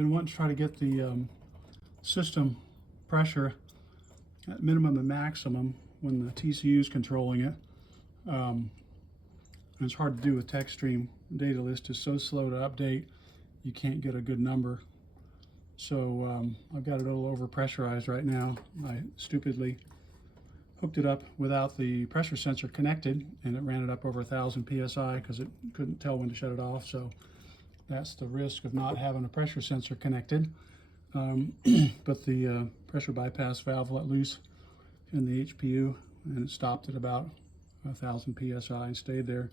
been wanting to try to get the system pressure at minimum and maximum when the TCU is controlling it. And it's hard to do with Techstream. Data list is so slow to update, you can't get a good number. So I've got it a little over pressurized right now. I stupidly hooked it up without the pressure sensor connected, and it ran it up over 1,000 psi because it couldn't tell when to shut it off. So that's the risk of not having a pressure sensor connected. But the pressure bypass valve let loose in the HPU, and it stopped at about 1,000 psi and stayed there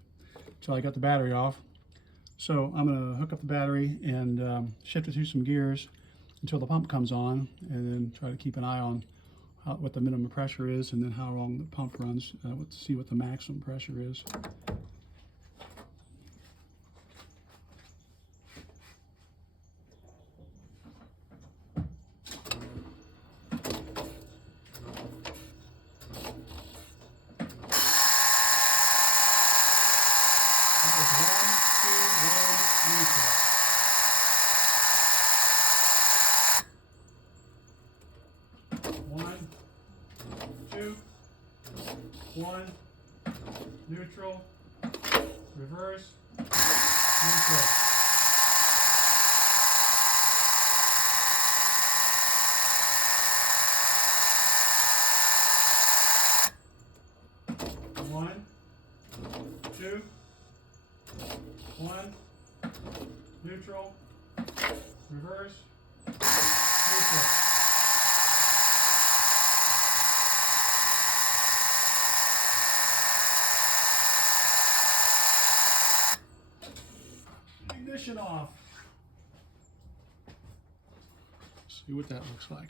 until I got the battery off. So I'm going to hook up the battery and shift it through some gears until the pump comes on, and then try to keep an eye on what the minimum pressure is and then how long the pump runs to see what the maximum pressure is. One, two, one, neutral, reverse, neutral. One, two, one, neutral, reverse, neutral. Ignition off. See what that looks like.